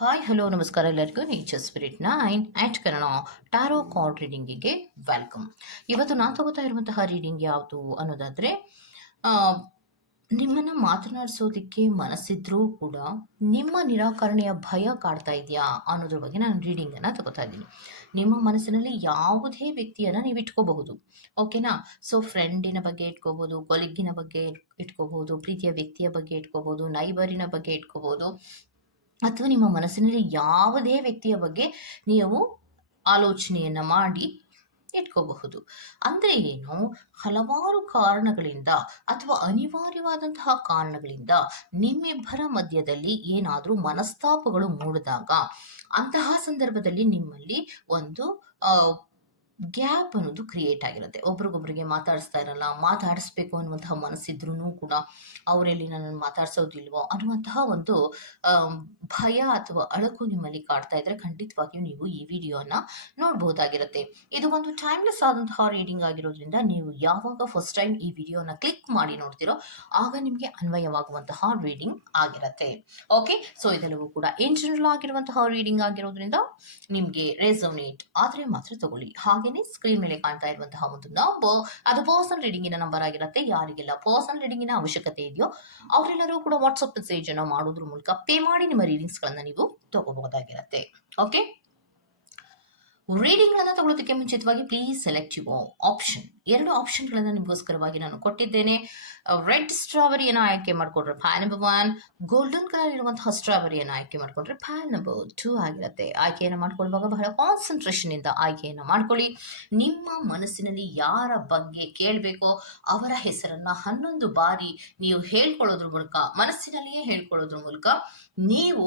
Hi hello ನಮಸ್ಕಾರ ಎಲ್ಲರಿಗೂ Nature Spirit 9 at Kannada tarot card ರೀಡಿಂಗಿಗೆ ವೆಲ್ಕಮ್. ಇವತ್ತು ನಾನು ತಗೋತಾ ಇರುವಂತಹ ರೀಡಿಂಗ್ ಯಾವುದು ಅನ್ನೋದಾದರೆ, ನಿಮ್ಮನ್ನು ಮಾತನಾಡಿಸೋದಕ್ಕೆ ಮನಸ್ಸಿದ್ರೂ ಕೂಡ ನಿಮ್ಮ ನಿರಾಕರಣೆಯ ಭಯ ಕಾಡ್ತಾ ಇದೆಯಾ ಅನ್ನೋದ್ರ ಬಗ್ಗೆ ನಾನು ರೀಡಿಂಗನ್ನು ತಗೋತಾ ಇದ್ದೀನಿ. ನಿಮ್ಮ ಮನಸ್ಸಿನಲ್ಲಿ ಯಾವುದೇ ವ್ಯಕ್ತಿಯನ್ನು ನೀವು ಇಟ್ಕೋಬಹುದು, ಓಕೆನಾ? ಸೊ ಫ್ರೆಂಡಿನ ಬಗ್ಗೆ ಇಟ್ಕೋಬೋದು, ಕೊಲಿಗ್ಗಿನ ಬಗ್ಗೆ ಇಟ್ಕೋಬಹುದು, ಪ್ರೀತಿಯ ವ್ಯಕ್ತಿಯ ಬಗ್ಗೆ ಇಟ್ಕೋಬಹುದು, ನೈಬರಿನ ಬಗ್ಗೆ ಇಟ್ಕೋಬಹುದು, ಅಥವಾ ನಿಮ್ಮ ಮನಸ್ಸಿನಲ್ಲಿ ಯಾವುದೇ ವ್ಯಕ್ತಿಯ ಬಗ್ಗೆ ನೀವು ಆಲೋಚನೆಯನ್ನು ಮಾಡಿ ಇಟ್ಕೋಬಹುದು. ಅಂದರೆ ಏನು, ಹಲವಾರು ಕಾರಣಗಳಿಂದ ಅಥವಾ ಅನಿವಾರ್ಯವಾದಂತಹ ಕಾರಣಗಳಿಂದ ನಿಮ್ಮಿಬ್ಬರ ಮಧ್ಯದಲ್ಲಿ ಏನಾದರೂ ಮನಸ್ತಾಪಗಳು ಮೂಡಿದಾಗ ಅಂತಹ ಸಂದರ್ಭದಲ್ಲಿ ನಿಮ್ಮಲ್ಲಿ ಒಂದು ಗ್ಯಾಪ್ ಅನ್ನೋದು ಕ್ರಿಯೇಟ್ ಆಗಿರುತ್ತೆ. ಒಬ್ರಿಗೊಬ್ರಿಗೆ ಮಾತಾಡಿಸ್ತಾ ಇರಲ್ಲ, ಮಾತಾಡಿಸ್ಬೇಕು ಅನ್ನುವಂತಹ ಮನಸ್ಸಿದ್ರೂ ಕೂಡ ಅವರೆಲ್ಲಿ ನನ್ನನ್ನು ಮಾತಾಡ್ಸೋದಿಲ್ವೋ ಅನ್ನುವಂತಹ ಒಂದು ಭಯ ಅಥವಾ ಅಳಕು ನಿಮ್ಮಲ್ಲಿ ಕಾಡ್ತಾ ಇದ್ರೆ ಖಂಡಿತವಾಗಿಯೂ ನೀವು ಈ ವಿಡಿಯೋನ ನೋಡ್ಬೋದಾಗಿರುತ್ತೆ. ಇದು ಒಂದು ಟೈಮ್ಲೆಸ್ ಆದಂತಹ ರೀಡಿಂಗ್ ಆಗಿರೋದ್ರಿಂದ ನೀವು ಯಾವಾಗ ಫಸ್ಟ್ ಟೈಮ್ ಈ ವಿಡಿಯೋನ ಕ್ಲಿಕ್ ಮಾಡಿ ನೋಡ್ತಿರೋ ಆಗ ನಿಮಗೆ ಅನ್ವಯವಾಗುವಂತಹ ರೀಡಿಂಗ್ ಆಗಿರುತ್ತೆ. ಓಕೆ, ಸೊ ಇದೆಲ್ಲವೂ ಕೂಡ ಇನ್ ಜನರಲ್ ಆಗಿರುವಂತಹ ರೀಡಿಂಗ್ ಆಗಿರೋದ್ರಿಂದ ನಿಮಗೆ ರೆಸೋನೇಟ್ ಆದರೆ ಮಾತ್ರ ತಗೊಳ್ಳಿ. ಹಾಗೇನೆ ಸ್ಕ್ರೀನ್ ಮೇಲೆ ಕಾಣ್ತಾ ಇರುವಂತಹ ಒಂದು ನಂಬರ್, ಅದು ಪರ್ಸನಲ್ ರೀಡಿಂಗಿನ ನಂಬರ್ ಆಗಿರುತ್ತೆ. ಯಾರಿಗೆಲ್ಲ ಪರ್ಸನಲ್ ರೀಡಿಂಗಿನ ಅವಶ್ಯಕತೆ ಇದೆಯೋ ಅವರೆಲ್ಲರೂ ಕೂಡ ವಾಟ್ಸ್ಆಪ್ ಮೆಸೇಜ್ ಅನ್ನು ಮಾಡೋದ್ರ ಮೂಲಕ ಪೇ ಮಾಡಿ ನಿಮ್ಮ ರೀಡಿಂಗ್ಸ್ ಗಳನ್ನ ನೀವು ತಗೋಬಹುದಾಗಿರುತ್ತೆ. ಓಕೆ, ರೀಡಿಂಗ್ ಅನ್ನು ತಗೊಳ್ಳೋದಕ್ಕೆ ಮುಂಚಿತವಾಗಿ ಪ್ಲೀಸ್ ಸೆಲೆಕ್ಟ್ ಯುವರ್ ಆಪ್ಷನ್. 2 ಆಪ್ಷನ್ಗಳನ್ನು ನಿಮಗೋಸ್ಕರವಾಗಿ ನಾನು ಕೊಟ್ಟಿದ್ದೇನೆ. ರೆಡ್ ಸ್ಟ್ರಾಬೆರಿಯನ್ನು ಆಯ್ಕೆ ಮಾಡಿಕೊಂಡ್ರೆ ಪ್ಯಾಲ್ ನಂಬರ್ 1, ಗೋಲ್ಡನ್ ಕಲರ್ ಇರುವಂತಹ ಸ್ಟ್ರಾಬೆರಿಯನ್ನು ಆಯ್ಕೆ ಮಾಡಿಕೊಂಡ್ರೆ ಪ್ಯಾಲ್ ನಂಬರ್ 2 ಆಗಿರುತ್ತೆ. ಆಯ್ಕೆಯನ್ನು ಮಾಡ್ಕೊಳ್ಳುವಾಗ ಬಹಳ ಕಾನ್ಸಂಟ್ರೇಷನ್ ಇಂದ ಆಯ್ಕೆಯನ್ನು ಮಾಡ್ಕೊಳ್ಳಿ. ನಿಮ್ಮ ಮನಸ್ಸಿನಲ್ಲಿ ಯಾರ ಬಗ್ಗೆ ಕೇಳಬೇಕೋ ಅವರ ಹೆಸರನ್ನ 11 ಬಾರಿ ನೀವು ಹೇಳ್ಕೊಳ್ಳೋದ್ರ ಮೂಲಕ, ಮನಸ್ಸಿನಲ್ಲಿಯೇ ಹೇಳ್ಕೊಳ್ಳೋದ್ರ ಮೂಲಕ ನೀವು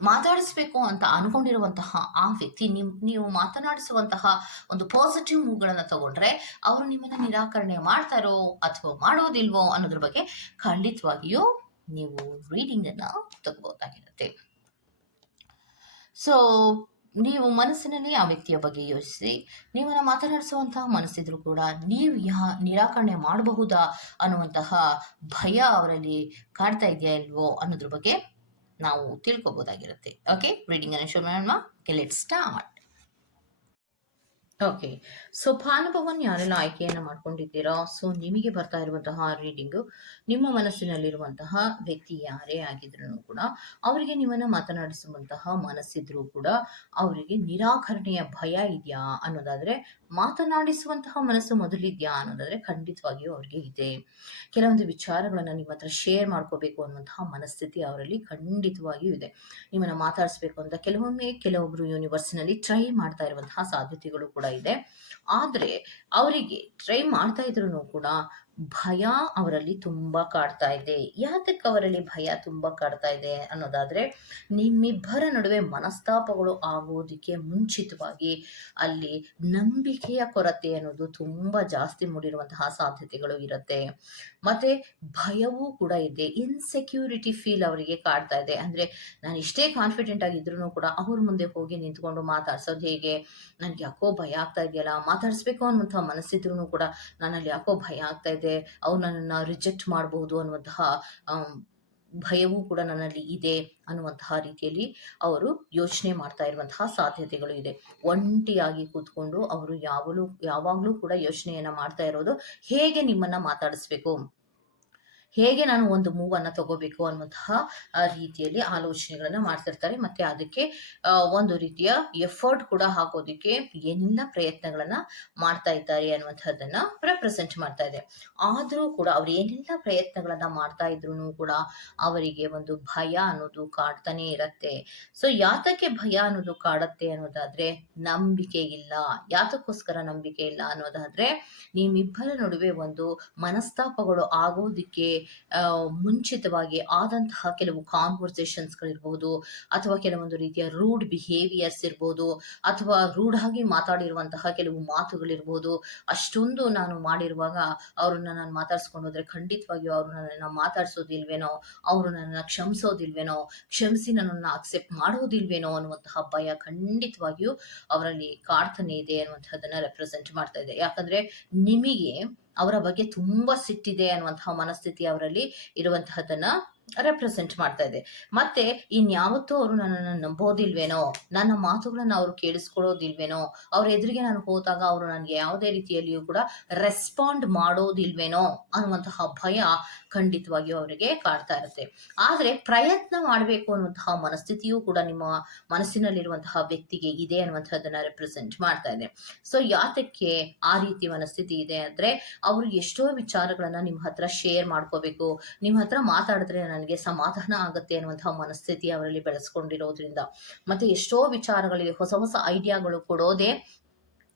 ಮಾತಾಡಿಸ್ಬೇಕು ಅಂತ ಅನ್ಕೊಂಡಿರುವಂತಹ ಆ ವ್ಯಕ್ತಿ ನೀವು ಮಾತನಾಡಿಸುವಂತಹ ಒಂದು ಪಾಸಿಟಿವ್ ಮೂವ್ಗಳನ್ನು ತಗೊಂಡ್ರೆ ಅವರು ನಿಮ್ಮನ್ನ ನಿರಾಕರಣೆ ಮಾಡ್ತಾರೋ ಅಥವಾ ಮಾಡೋದಿಲ್ವೋ ಅನ್ನೋದ್ರ ಬಗ್ಗೆ ಖಂಡಿತವಾಗಿಯೂ ನೀವು ರೀಡಿಂಗ್ ಅನ್ನ ತಗೋಬಹುದಾಗಿರುತ್ತೆ. ಸೊ ನೀವು ಮನಸ್ಸಿನಲ್ಲಿ ಆ ವ್ಯಕ್ತಿಯ ಬಗ್ಗೆ ಯೋಚಿಸಿ, ನೀವನ್ನ ಮಾತನಾಡಿಸುವಂತಹ ಮನಸ್ಸಿದ್ರು ಕೂಡ ನೀವು ನಿರಾಕರಣೆ ಮಾಡಬಹುದಾ ಅನ್ನುವಂತಹ ಭಯ ಅವರಲ್ಲಿ ಕಾಡ್ತಾ ಇದೆಯಾ ಇಲ್ವೋ ಅನ್ನೋದ್ರ ಬಗ್ಗೆ ನಾವು ತಿಳ್ಕೊಬೋದಾಗಿರುತ್ತೆ. ಓಕೆ, ರೀಡಿಂಗ್ ಅನ್ನು ಶುರು ಮಾಡೋಣ. Let's start. ಓಕೆ, ಸೊ ಭಾನುಭವನ್ ಯಾರೆಲ್ಲ ಆಯ್ಕೆಯನ್ನು ಮಾಡ್ಕೊಂಡಿದ್ದೀರಾ, ಸೊ ನಿಮಗೆ ಬರ್ತಾ ಇರುವಂತಹ ರೀಡಿಂಗು ನಿಮ್ಮ ಮನಸ್ಸಿನಲ್ಲಿರುವಂತಹ ವ್ಯಕ್ತಿ ಯಾರೇ ಆಗಿದ್ರು ಕೂಡ ಅವರಿಗೆ ನಿಮ್ಮನ್ನ ಮಾತನಾಡಿಸುವಂತಹ ಮನಸ್ಸಿದ್ರೂ ಕೂಡ ಅವರಿಗೆ ನಿರಾಕರಣೆಯ ಭಯ ಇದೆಯಾ ಅನ್ನೋದಾದ್ರೆ, ಮಾತನಾಡಿಸುವಂತಹ ಮನಸ್ಸು ಮೊದಲಿದ್ಯಾ ಅನ್ನೋದಾದ್ರೆ ಖಂಡಿತವಾಗಿಯೂ ಅವ್ರಿಗೆ ಇದೆ. ಕೆಲವೊಂದು ವಿಚಾರಗಳನ್ನ ನಿಮ್ಮ ಹತ್ರ ಶೇರ್ ಮಾಡ್ಕೋಬೇಕು ಅನ್ನುವಂತಹ ಮನಸ್ಥಿತಿ ಅವರಲ್ಲಿ ಖಂಡಿತವಾಗಿಯೂ ಇದೆ. ನಿಮ್ಮನ್ನ ಮಾತಾಡಿಸ್ಬೇಕು ಅಂತ ಕೆಲವೊಬ್ರು ಯೂನಿವರ್ಸ್ನಲ್ಲಿ ಟ್ರೈ ಮಾಡ್ತಾ ಇರುವಂತಹ ಸಾಧ್ಯತೆಗಳು ಕೂಡ ಇದೆ. ಆದ್ರೆ ಅವರಿಗೆ ಟ್ರೈ ಮಾಡ್ತಾ ಇದ್ರು ಕೂಡ ಭಯ ಅವರಲ್ಲಿ ತುಂಬಾ ಕಾಡ್ತಾ ಇದೆ. ಯಾತಕ್ಕೆ ಅವರಲ್ಲಿ ಭಯ ತುಂಬಾ ಕಾಡ್ತಾ ಇದೆ ಅನ್ನೋದಾದ್ರೆ, ನಿಮ್ಮಿಬ್ಬರ ನಡುವೆ ಮನಸ್ತಾಪಗಳು ಆಗೋದಕ್ಕೆ ಮುಂಚಿತವಾಗಿ ಅಲ್ಲಿ ನಂಬಿಕೆಯ ಕೊರತೆ ಅನ್ನೋದು ತುಂಬಾ ಜಾಸ್ತಿ ಮೂಡಿರುವಂತಹ ಸಾಧ್ಯತೆಗಳು ಇರುತ್ತೆ. ಮತ್ತೆ ಭಯವೂ ಕೂಡ ಇದೆ, ಇನ್ಸೆಕ್ಯೂರಿಟಿ ಫೀಲ್ ಅವರಿಗೆ ಕಾಡ್ತಾ ಇದೆ. ಅಂದ್ರೆ ನಾನು ಇಷ್ಟೇ ಕಾನ್ಫಿಡೆಂಟ್ ಆಗಿದ್ರು ಕೂಡ ಅವ್ರ ಮುಂದೆ ಹೋಗಿ ನಿಂತ್ಕೊಂಡು ಮಾತಾಡ್ಸೋದು ಹೇಗೆ, ನನ್ಗೆ ಯಾಕೋ ಭಯ ಆಗ್ತಾ ಇದೆಯಲ್ಲ, ಮಾತಾಡಿಸ್ಬೇಕು ಅನ್ನುವಂತಹ ಮನಸ್ಸಿದ್ರು ಕೂಡ ನನ್ನಲ್ಲಿ ಯಾಕೋ ಭಯ ಆಗ್ತಾ ಇದೆ, ಅವ್ರು ನನ್ನನ್ನು ರಿಜೆಕ್ಟ್ ಮಾಡಬಹುದು ಅನ್ನುವಂತಹ ಭಯವೂ ಕೂಡ ನನ್ನಲ್ಲಿ ಇದೆ ಅನ್ನುವಂತಹ ರೀತಿಯಲ್ಲಿ ಅವರು ಯೋಚನೆ ಮಾಡ್ತಾ ಇರುವಂತಹ ಸಾಧ್ಯತೆಗಳು ಇದೆ. ಒಂಟಿಯಾಗಿ ಕೂತ್ಕೊಂಡು ಅವರು ಯಾವಾಗಲೂ ಕೂಡ ಯೋಚನೆಯನ್ನ ಮಾಡ್ತಾ ಇರೋದು, ಹೇಗೆ ನಿಮ್ಮನ್ನ ಮಾತಾಡಿಸ್ಬೇಕು, ಹೇಗೆ ನಾನು ಒಂದು ಮೂವ್ ಅನ್ನ ತಗೋಬೇಕು ಅನ್ನುವಂತಹ ರೀತಿಯಲ್ಲಿ ಆಲೋಚನೆಗಳನ್ನ ಮಾಡ್ತಿರ್ತಾರೆ. ಮತ್ತೆ ಅದಕ್ಕೆ ಒಂದು ರೀತಿಯ ಎಫರ್ಟ್ ಕೂಡ ಹಾಕೋದಿಕ್ಕೆ ಏನೆಲ್ಲ ಪ್ರಯತ್ನಗಳನ್ನ ಮಾಡ್ತಾ ಇದ್ದಾರೆ ಅನ್ನುವಂಥದ್ದನ್ನ ರೆಪ್ರೆಸೆಂಟ್ ಮಾಡ್ತಾ ಇದೆ. ಆದ್ರೂ ಕೂಡ ಅವ್ರು ಏನೆಲ್ಲ ಪ್ರಯತ್ನಗಳನ್ನ ಮಾಡ್ತಾ ಇದ್ರು ಕೂಡ ಅವರಿಗೆ ಒಂದು ಭಯ ಅನ್ನೋದು ಕಾಡ್ತಾನೆ ಇರತ್ತೆ. ಸೊ ಯಾತಕ್ಕೆ ಭಯ ಅನ್ನೋದು ಕಾಡತ್ತೆ ಅನ್ನೋದಾದ್ರೆ, ನಂಬಿಕೆ ಇಲ್ಲ. ಯಾತಕ್ಕೋಸ್ಕರ ನಂಬಿಕೆ ಇಲ್ಲ ಅನ್ನೋದಾದ್ರೆ, ನಿಮ್ಮಿಬ್ಬರ ನಡುವೆ ಒಂದು ಮನಸ್ತಾಪಗಳು ಆಗೋದಿಕ್ಕೆ ಮುಂಚಿತವಾಗಿ ಆದಂತಹ ಕೆಲವು ಕಾನ್ವರ್ಸೇಷನ್ಸ್ಗಳಿರ್ಬಹುದು, ಅಥವಾ ಕೆಲವೊಂದು ರೀತಿಯ ರೂಡ್ ಬಿಹೇವಿಯರ್ಸ್ ಇರ್ಬೋದು, ಅಥವಾ ರೂಡ್ ಆಗಿ ಮಾತಾಡಿರುವಂತಹ ಕೆಲವು ಮಾತುಗಳಿರ್ಬೋದು. ಅಷ್ಟೊಂದು ನಾನು ಮಾಡಿರುವಾಗ ಅವ್ರನ್ನ ನಾನು ಮಾತಾಡ್ಸ್ಕೊಂಡು ಹೋದ್ರೆ ಖಂಡಿತವಾಗಿಯೂ ಅವರು ನನ್ನನ್ನು ಮಾತಾಡ್ಸೋದಿಲ್ವೇನೋ, ಅವರು ನನ್ನನ್ನು ಕ್ಷಮಿಸೋದಿಲ್ವೇನೋ, ಕ್ಷಮಿಸಿ ನನ್ನನ್ನು ಅಕ್ಸೆಪ್ಟ್ ಮಾಡೋದಿಲ್ವೇನೋ ಅನ್ನುವಂತಹ ಭಯ ಖಂಡಿತವಾಗಿಯೂ ಅವರಲ್ಲಿ ಕಾಡ್ತಾನೆ ಇದೆ ಅನ್ನುವಂಥದ್ದನ್ನ ರೆಪ್ರೆಸೆಂಟ್ ಮಾಡ್ತಾ ಇದೆ. ಯಾಕಂದ್ರೆ ನಿಮಗೆ ಅವರ ಬಗ್ಗೆ ತುಂಬಾ ಸಿಟ್ಟಿದೆ ಅನ್ನುವಂತಹ ಮನಸ್ಥಿತಿ ಅವರಲ್ಲಿ ಇರುವಂತಹದನ್ನ ರೆಪ್ರೆಸೆಂಟ್ ಮಾಡ್ತಾ ಇದೆ. ಮತ್ತೆ ಇನ್ಯಾವತ್ತೂ ಅವರು ನನ್ನನ್ನು ನಂಬೋದಿಲ್ವೇನೋ, ನನ್ನ ಮಾತುಗಳನ್ನ ಅವರು ಕೇಳಿಸ್ಕೊಳ್ಳೋದಿಲ್ವೇನೋ, ಅವ್ರ ಎದುರಿಗೆ ನಾನು ಹೋದಾಗ ಅವರು ನನಗೆ ಯಾವುದೇ ರೀತಿಯಲ್ಲಿಯೂ ಕೂಡ ರೆಸ್ಪಾಂಡ್ ಮಾಡೋದಿಲ್ವೇನೋ ಅನ್ನುವಂತಹ ಭಯ ಖಂಡಿತವಾಗಿಯೂ ಅವರಿಗೆ ಕಾಡ್ತಾ ಇರುತ್ತೆ. ಆದ್ರೆ ಪ್ರಯತ್ನ ಮಾಡಬೇಕು ಅನ್ನುವಂತಹ ಮನಸ್ಥಿತಿಯೂ ಕೂಡ ನಿಮ್ಮ ಮನಸ್ಸಿನಲ್ಲಿರುವಂತಹ ವ್ಯಕ್ತಿಗೆ ಇದೆ ಅನ್ನುವಂಥದ್ದನ್ನ ರೆಪ್ರೆಸೆಂಟ್ ಮಾಡ್ತಾ ಇದೆ. ಸೊ ಯಾತಕ್ಕೆ ಆ ರೀತಿ ಮನಸ್ಥಿತಿ ಇದೆ ಅಂದ್ರೆ, ಅವರು ಎಷ್ಟೋ ವಿಚಾರಗಳನ್ನ ನಿಮ್ಮ ಹತ್ರ ಶೇರ್ ಮಾಡ್ಕೋಬೇಕು, ನಿಮ್ಮ ಹತ್ರ ಮಾತಾಡಿದ್ರೆ ನನಗೆ ಸಮಾಧಾನ ಆಗುತ್ತೆ ಅನ್ನುವಂತಹ ಮನಸ್ಥಿತಿ ಅವರಲ್ಲಿ ಬೆಳೆಸ್ಕೊಂಡಿರೋದ್ರಿಂದ, ಮತ್ತೆ ಎಷ್ಟೋ ವಿಚಾರಗಳಿಗೆ ಹೊಸ ಹೊಸ ಐಡಿಯಾಗಳು ಕೊಡೋದೇ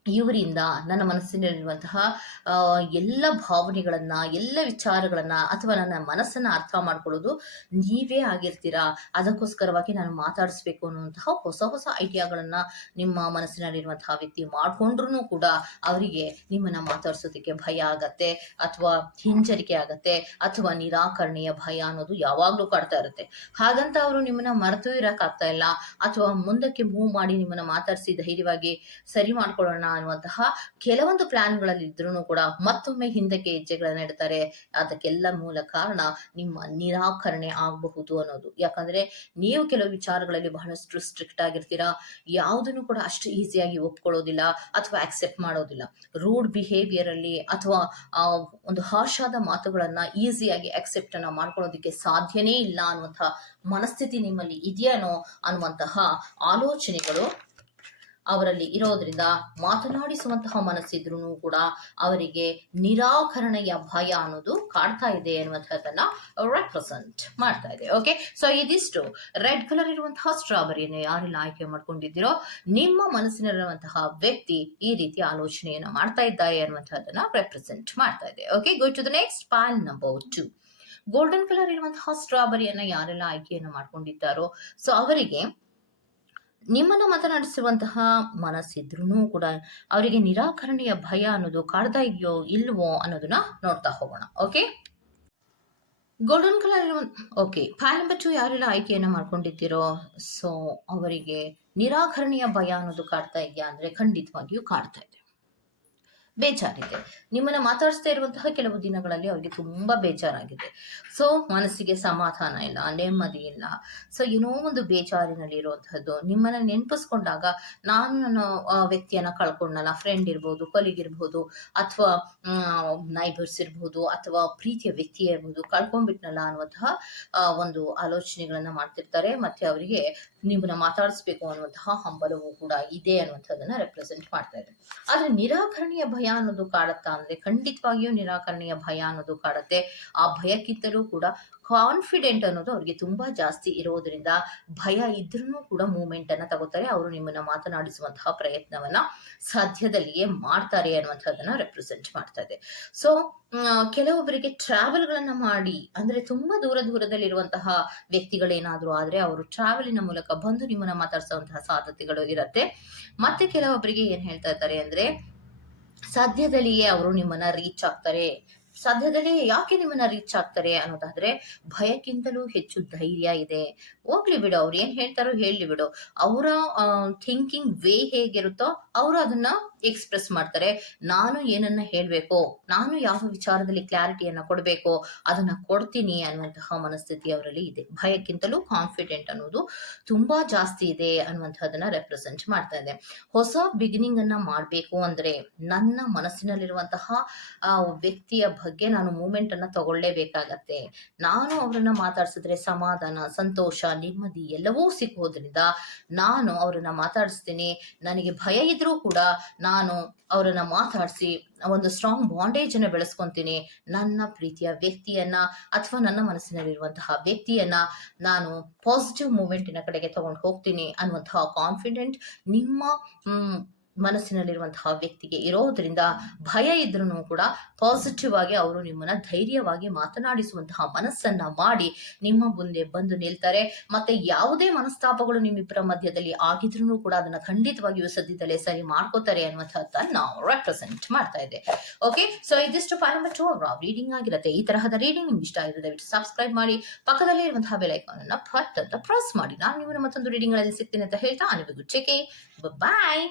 ಇವರಿಂದ ನನ್ನ ಮನಸ್ಸಿನಲ್ಲಿರುವಂತಹ ಎಲ್ಲ ಭಾವನೆಗಳನ್ನ, ಎಲ್ಲ ವಿಚಾರಗಳನ್ನ, ಅಥವಾ ನನ್ನ ಮನಸ್ಸನ್ನ ಅರ್ಥ ಮಾಡ್ಕೊಳ್ಳೋದು ನೀವೇ ಆಗಿರ್ತೀರಾ. ಅದಕ್ಕೋಸ್ಕರವಾಗಿ ನಾನು ಮಾತಾಡಿಸ್ಬೇಕು ಅನ್ನುವಂತಹ ಹೊಸ ಹೊಸ ಐಡಿಯಾಗಳನ್ನ ನಿಮ್ಮ ಮನಸ್ಸಿನಲ್ಲಿರುವಂತಹ ವ್ಯಕ್ತಿ ಮಾಡ್ಕೊಂಡ್ರು ಕೂಡ ಅವರಿಗೆ ನಿಮ್ಮನ್ನ ಮಾತಾಡ್ಸೋದಕ್ಕೆ ಭಯ ಆಗತ್ತೆ, ಅಥವಾ ಹಿಂಜರಿಕೆ ಆಗತ್ತೆ, ಅಥವಾ ನಿರಾಕರಣೆಯ ಭಯ ಅನ್ನೋದು ಯಾವಾಗ್ಲೂ ಕಾಡ್ತಾ ಇರುತ್ತೆ. ಹಾಗಂತ ಅವರು ನಿಮ್ಮನ್ನ ಮರೆತು ಇರಕ್ಕಾಗ್ತಾ ಇಲ್ಲ, ಅಥವಾ ಮುಂದಕ್ಕೆ ಮೂವ್ ಮಾಡಿ ನಿಮ್ಮನ್ನ ಮಾತಾಡಿಸಿ ಧೈರ್ಯವಾಗಿ ಸರಿ ಮಾಡ್ಕೊಳ್ಳೋಣ ಅನ್ನುವಂತಹ ಕೆಲವೊಂದು ಪ್ಲಾನ್ಗಳಲ್ಲಿ ಇದ್ರೂ ಕೂಡ ಮತ್ತೊಮ್ಮೆ ಹಿಂದಕ್ಕೆ ಹೆಜ್ಜೆಗಳನ್ನ ಇಡ್ತಾರೆ. ಅದಕ್ಕೆಲ್ಲ ಮೂಲ ಕಾರಣ ನಿಮ್ಮ ನಿರಾಕರಣೆ ಆಗಬಹುದು ಅನ್ನೋದು. ಯಾಕಂದ್ರೆ ನೀವು ಕೆಲವು ವಿಚಾರಗಳಲ್ಲಿ ಬಹಳಷ್ಟು ಸ್ಟ್ರಿಕ್ಟ್ ಆಗಿರ್ತೀರಾ, ಯಾವುದನ್ನು ಕೂಡ ಅಷ್ಟು ಈಸಿಯಾಗಿ ಒಪ್ಕೊಳ್ಳೋದಿಲ್ಲ ಅಥವಾ ಅಕ್ಸೆಪ್ಟ್ ಮಾಡೋದಿಲ್ಲ. ರೂಡ್ ಬಿಹೇವಿಯರ್ ಅಲ್ಲಿ ಅಥವಾ ಒಂದು ಹಾರ್ಶ್ ಆದ ಮಾತುಗಳನ್ನ ಈಸಿಯಾಗಿ ಅಕ್ಸೆಪ್ಟ್ ಅನ್ನ ಮಾಡ್ಕೊಳ್ಳೋದಕ್ಕೆ ಸಾಧ್ಯನೇ ಇಲ್ಲ ಅನ್ನುವಂತಹ ಮನಸ್ಥಿತಿ ನಿಮ್ಮಲ್ಲಿ ಇದೆಯೇನೋ ಅನ್ನುವಂತಹ ಆಲೋಚನೆಗಳು ಅವರಲ್ಲಿ ಇರೋದ್ರಿಂದ ಮಾತನಾಡಿಸುವಂತಹ ಮನಸ್ಸಿದ್ರೂ ಕೂಡ ಅವರಿಗೆ ನಿರಾಕರಣೆಯ ಭಯ ಅನ್ನೋದು ಕಾಡ್ತಾ ಇದೆ ಅನ್ನುವಂಥದ್ದನ್ನ ರೆಪ್ರೆಸೆಂಟ್ ಮಾಡ್ತಾ ಇದೆ. ಓಕೆ, ಸೊ ಇದಿಷ್ಟು ರೆಡ್ ಕಲರ್ ಇರುವಂತಹ ಸ್ಟ್ರಾಬೆರಿಯನ್ನು ಯಾರೆಲ್ಲ ಆಯ್ಕೆ ಮಾಡ್ಕೊಂಡಿದ್ದೀರೋ ನಿಮ್ಮ ಮನಸ್ಸಿನಲ್ಲಿರುವಂತಹ ವ್ಯಕ್ತಿ ಈ ರೀತಿ ಆಲೋಚನೆಯನ್ನ ಮಾಡ್ತಾ ಇದ್ದಾರೆ ಅನ್ನುವಂಥದ್ದನ್ನ ರೆಪ್ರೆಸೆಂಟ್ ಮಾಡ್ತಾ ಇದೆ. Okay, go to the next poll number 2. Golden colour ಇರುವಂತಹ ಸ್ಟ್ರಾಬೆರಿಯನ್ನ ಯಾರೆಲ್ಲ ಆಯ್ಕೆಯನ್ನು ಮಾಡ್ಕೊಂಡಿದ್ದಾರೋ ಸೊ ಅವರಿಗೆ ನಿಮ್ಮನ್ನ ಮಾತನಾಡಿಸುವಂತಹ ಮನಸ್ಸಿದ್ರೂ ಕೂಡ ಅವರಿಗೆ ನಿರಾಕರಣೆಯ ಭಯ ಅನ್ನೋದು ಕಾಡ್ತಾ ಇದೆಯೋ ಇಲ್ವೋ ಅನ್ನೋದನ್ನ ನೋಡ್ತಾ ಹೋಗೋಣ. ಓಕೆ, ಗೋಲ್ಡನ್ ಕಲರ್ ಇರುವ ಓಕೆ, ಪ್ಯಾಲ್ ನಂಬರ್ 2 ಯಾರೆಲ್ಲ ಆಯ್ಕೆಯನ್ನ ಮಾಡ್ಕೊಂಡಿದ್ದೀರೋ ಸೊ ಅವರಿಗೆ ನಿರಾಕರಣೆಯ ಭಯ ಅನ್ನೋದು ಕಾಡ್ತಾ ಇದೆಯಾ ಅಂದ್ರೆ ಖಂಡಿತವಾಗಿಯೂ ಕಾಡ್ತಾ ಇದೆ. ಬೇಜಾರಿದೆ, ನಿಮ್ಮನ್ನ ಮಾತಾಡಿಸ್ತಾ ಇರುವಂತಹ ಕೆಲವು ದಿನಗಳಲ್ಲಿ ಅವರಿಗೆ ತುಂಬಾ ಬೇಜಾರಾಗಿದೆ. ಸೊ ಮನಸ್ಸಿಗೆ ಸಮಾಧಾನ ಇಲ್ಲ, ನೆಮ್ಮದಿ ಇಲ್ಲ. ಸೊ ಏನೋ ಒಂದು ಬೇಜಾರಿನಲ್ಲಿ ಇರುವಂತಹದ್ದು. ನಿಮ್ಮನ್ನ ನೆನಪಿಸ್ಕೊಂಡಾಗ ನಾನು ನನ್ನ ವ್ಯಕ್ತಿಯನ್ನ ಕಳ್ಕೊಂಡಲ್ಲ, ಫ್ರೆಂಡ್ ಇರ್ಬೋದು, ಕೊಲಿಗ್ ಇರ್ಬೋದು, ಅಥವಾ ನೈಬರ್ಸ್ ಇರ್ಬೋದು, ಅಥವಾ ಪ್ರೀತಿಯ ವ್ಯಕ್ತಿ ಇರ್ಬೋದು, ಕಳ್ಕೊಂಡ್ಬಿಟ್ನಲ್ಲ ಅನ್ನುವಂತಹ ಒಂದು ಆಲೋಚನೆಗಳನ್ನ ಮಾಡ್ತಿರ್ತಾರೆ. ಮತ್ತೆ ಅವರಿಗೆ ನಿಮ್ಮನ್ನ ಮಾತಾಡಿಸ್ಬೇಕು ಅನ್ನುವಂತಹ ಹಂಬಲವೂ ಕೂಡ ಇದೆ ಅನ್ನುವಂಥದ್ದನ್ನ ರೆಪ್ರೆಸೆಂಟ್ ಮಾಡ್ತಾ ಇದೆ. ಆದ್ರೆ ನಿರಾಕರಣೆಯ ಭಯ ಅನ್ನೋದು ಕಾಡತ್ತಾ ಅಂದ್ರೆ ಖಂಡಿತವಾಗಿಯೂ ನಿರಾಕರಣೆಯ ಭಯ ಅನ್ನೋದು ಕಾಡತ್ತೆ. ಆ ಭಯಕ್ಕಿಂತಲೂ ಕೂಡ ಕಾನ್ಫಿಡೆಂಟ್ ಅನ್ನೋದು ಅವ್ರಿಗೆ ತುಂಬಾ ಜಾಸ್ತಿ ಇರೋದ್ರಿಂದ ಭಯ ಇದ್ರೂ ಕೂಡ ಮೂವ್ಮೆಂಟ್ ಅನ್ನ ತಗೋತಾರೆ. ಅವರು ನಿಮ್ಮನ್ನ ಮಾತನಾಡಿಸುವಂತಹ ಪ್ರಯತ್ನವನ್ನ ಸದ್ಯದಲ್ಲಿಯೇ ಮಾಡ್ತಾರೆ ಅನ್ನುವಂಥದ್ದನ್ನ ರೆಪ್ರೆಸೆಂಟ್ ಮಾಡ್ತಾ ಇದೆ. ಸೊ ಕೆಲವೊಬ್ಬರಿಗೆ ಟ್ರಾವೆಲ್ ಗಳನ್ನ ಮಾಡಿ, ಅಂದ್ರೆ ತುಂಬಾ ದೂರದಲ್ಲಿರುವಂತಹ ವ್ಯಕ್ತಿಗಳೇನಾದ್ರೂ ಆದ್ರೆ ಅವರು ಟ್ರಾವೆಲಿನ ಮೂಲಕ ಬಂದು ನಿಮ್ಮನ್ನ ಮಾತಾಡಿಸುವಂತಹ ಸಾಧ್ಯತೆಗಳು ಇರತ್ತೆ. ಮತ್ತೆ ಕೆಲವೊಬ್ಬರಿಗೆ ಏನ್ ಹೇಳ್ತಾ ಇದ್ದಾರೆ ಅಂದ್ರೆ ಸದ್ಯದಲ್ಲಿಯೇ ಅವರು ನಿಮ್ಮನ್ನ ರೀಚ್ ಆಗ್ತಾರೆ. ಸದ್ಯದಲ್ಲೇ ಯಾಕೆ ನಿಮ್ಮನ್ನ ರೀಚ್ ಆಗ್ತಾರೆ ಅನ್ನೋದಾದ್ರೆ ಭಯಕ್ಕಿಂತಲೂ ಹೆಚ್ಚು ಧೈರ್ಯ ಇದೆ. ಹೋಗ್ಲಿ ಬಿಡು, ಅವ್ರು ಏನ್ ಹೇಳ್ತಾರೋ ಹೇಳಿ ಬಿಡು. ಅವರ ಥಿಂಕಿಂಗ್ ವೇ ಹೇಗಿರುತ್ತೋ ಅವರು ಅದನ್ನ ಎಕ್ಸ್ಪ್ರೆಸ್ ಮಾಡ್ತಾರೆ. ನಾನು ಏನನ್ನ ಹೇಳ್ಬೇಕೋ, ನಾನು ಯಾವ ವಿಚಾರದಲ್ಲಿ ಕ್ಲಾರಿಟಿಯನ್ನ ಕೊಡ್ಬೇಕೋ ಅದನ್ನ ಕೊಡ್ತೀನಿ ಅನ್ನುವಂತಹ ಮನಸ್ಥಿತಿ ಅವರಲ್ಲಿ ಇದೆ. ಭಯಕ್ಕಿಂತಲೂ ಕಾನ್ಫಿಡೆಂಟ್ ಅನ್ನೋದು ತುಂಬಾ ಜಾಸ್ತಿ ಇದೆ ಅನ್ನುವಂಥದ್ದನ್ನ ರೆಪ್ರೆಸೆಂಟ್ ಮಾಡ್ತಾ ಇದೆ. ಹೊಸ ಬಿಗಿನಿಂಗ್ ಅನ್ನ ಮಾಡ್ಬೇಕು ಅಂದ್ರೆ ನನ್ನ ಮನಸ್ಸಿನಲ್ಲಿರುವಂತಹ ವ್ಯಕ್ತಿಯ ಬಗ್ಗೆ ನಾನು ಮೂಮೆಂಟ್ ಅನ್ನ ತಗೊಳ್ಳೇಬೇಕಾಗತ್ತೆ. ನಾನು ಅವರನ್ನ ಮಾತಾಡ್ಸಿದ್ರೆ ಸಮಾಧಾನ, ಸಂತೋಷ, ನೆಮ್ಮದಿ ಎಲ್ಲವೂ ಸಿಗೋದ್ರಿಂದ ನಾನು ಅವರನ್ನ ಮಾತಾಡಿಸ್ತೀನಿ. ನನಗೆ ಭಯ ಇದ್ರೂ ಕೂಡ ನಾನು ಅವರನ್ನ ಮಾತಾಡಿಸಿ ಒಂದು ಸ್ಟ್ರಾಂಗ್ ಬಾಂಡೇಜ್ ಅನ್ನ ಬೆಳೆಸ್ಕೊಂತೀನಿ. ನನ್ನ ಪ್ರೀತಿಯ ವ್ಯಕ್ತಿಯನ್ನ ಅಥವಾ ನನ್ನ ಮನಸ್ಸಿನಲ್ಲಿರುವಂತಹ ವ್ಯಕ್ತಿಯನ್ನ ನಾನು ಪಾಸಿಟಿವ್ ಮೂಮೆಂಟಿನ ಕಡೆಗೆ ತಗೊಂಡು ಹೋಗ್ತೀನಿ ಅನ್ನುವಂತಹ ಕಾನ್ಫಿಡೆಂಟ್ ನಿಮ್ಮ ಮನಸ್ಸಿನಲ್ಲಿರುವಂತಹ ವ್ಯಕ್ತಿಗೆ ಇರೋದ್ರಿಂದ ಭಯ ಇದ್ರೂ ಕೂಡ ಪಾಸಿಟಿವ್ ಆಗಿ ಅವರು ನಿಮ್ಮನ್ನ ಧೈರ್ಯವಾಗಿ ಮಾತನಾಡಿಸುವಂತಹ ಮನಸ್ಸನ್ನ ಮಾಡಿ ನಿಮ್ಮ ಮುಂದೆ ಬಂದು ನಿಲ್ತಾರೆ. ಮತ್ತೆ ಯಾವುದೇ ಮನಸ್ತಾಪಗಳು ನಿಮ್ಮಿಬ್ಬರ ಮಧ್ಯದಲ್ಲಿ ಆಗಿದ್ರೂ ಕೂಡ ಅದನ್ನ ಖಂಡಿತವಾಗಿಯೂ ಸದ್ಯದಲ್ಲೇ ಸರಿ ಮಾಡ್ಕೋತಾರೆ ಅನ್ನುವಂಥದ್ದನ್ನ ನಾವು ರೆಪ್ರೆಸೆಂಟ್ ಮಾಡ್ತಾ ಇದೆ. ಓಕೆ, ಸೊ ಇದಿಷ್ಟು ಪಾಲ್ ನಂಬರ್ 2 ಅವರ ರೀಡಿಂಗ್ ಆಗಿರುತ್ತೆ. ಈ ತರಹದ ರೀಡಿಂಗ್ ನಿಮ್ಗೆ ಇಷ್ಟ ಆಗಿದೆ ದಯವಿಟ್ಟು ಸಬ್ಸ್ಕ್ರೈಬ್ ಮಾಡಿ, ಪಕ್ಕದಲ್ಲೇ ಇರುವಂತಹ ಬೆಲ್ ಐಕಾನ್ ಅನ್ನ ಪ್ರೆಸ್ ಮಾಡಿ. ನಾನು ನಿಮ್ಮನ್ನ ಮತ್ತೊಂದು ರೀಡಿಂಗ್ ಗಳಲ್ಲಿ ಸಿಗ್ತೀನಿ ಅಂತ ಹೇಳ್ತಾ ಅನಿವಿಗೂ ಚೆಕ್. ಬಾಯ್.